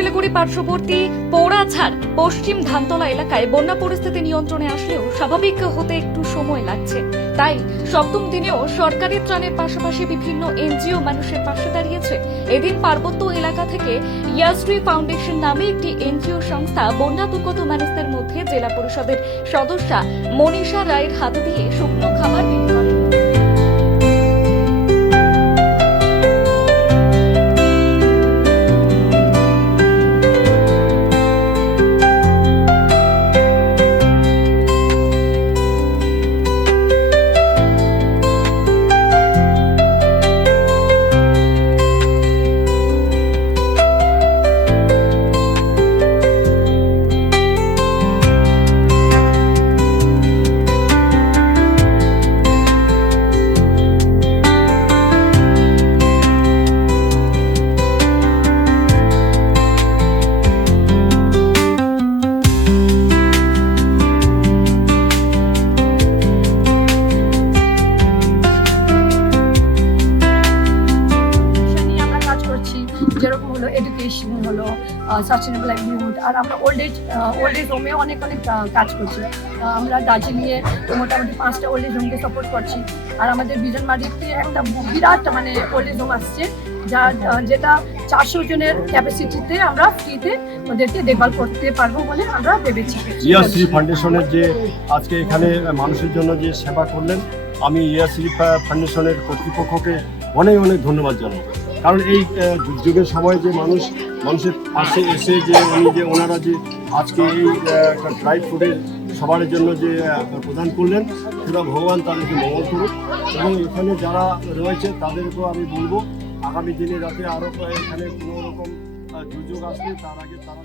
শিলিগুড়ি পার্শ্ববর্তী পৌড়াঝাড় পশ্চিম ধানতলা এলাকায় বন্যা পরিস্থিতি নিয়ন্ত্রণে আসলেও স্বাভাবিক হতে একটু সময় লাগছে। তাই সপ্তম দিনেও সরকারি ত্রাণের পাশাপাশি বিভিন্ন এনজিও মানুষের পাশে দাঁড়িয়েছে। এদিন পার্বত্য এলাকা থেকে ইয়াশ্রী ফাউন্ডেশন নামে একটি এনজিও সংস্থা বন্যা দুর্গত মানুষদের মধ্যে জেলা পরিষদের সদস্যা মনীষা রায়ের হাতে দিয়ে শুকনো খাবার বিলি করে। যেরকম হলো এডুকেশন হলো সাস্টেনেবল লাইভলিহুড, আর আমরা ওল্ড এজ হোমে অনেক কাজ করছি। আমরা দার্জিলিংয়ে মোটামুটি 5টা ওল্ড এজ হোমকে সাপোর্ট করছি। আর আমাদের বিজনবাড়িতে একটা বিরাট ওল্ড এজ হোম আসছে, যেটা 400 জনের ক্যাপাসিটিতে আমরা ফ্রিতে ওদেরকে দেখভাল করতে পারবো বলে আমরা ভেবেছি। ইয়াশ্রী ফাউন্ডেশনের যে আজকে এখানে মানুষের জন্য যে সেবা করলেন, আমি ইয়াশ্রী ফাউন্ডেশনের কর্তৃপক্ষকে অনেক ধন্যবাদ জানাই। কারণ এই দুর্যোগের সময় যে মানুষের পাশে এসে যে ওনারা যে আজকে এই একটা ড্রাই ফুডের সবার জন্য যে প্রদান করলেন, সেটা ভগবান তাদেরকে মঙ্গল করুক। এবং এখানে যারা রয়েছে তাদেরকেও আমি বলবো আগামী দিনে যাতে আরও এখানে কোনো রকম দুর্যোগ আসলে তার আগে তারা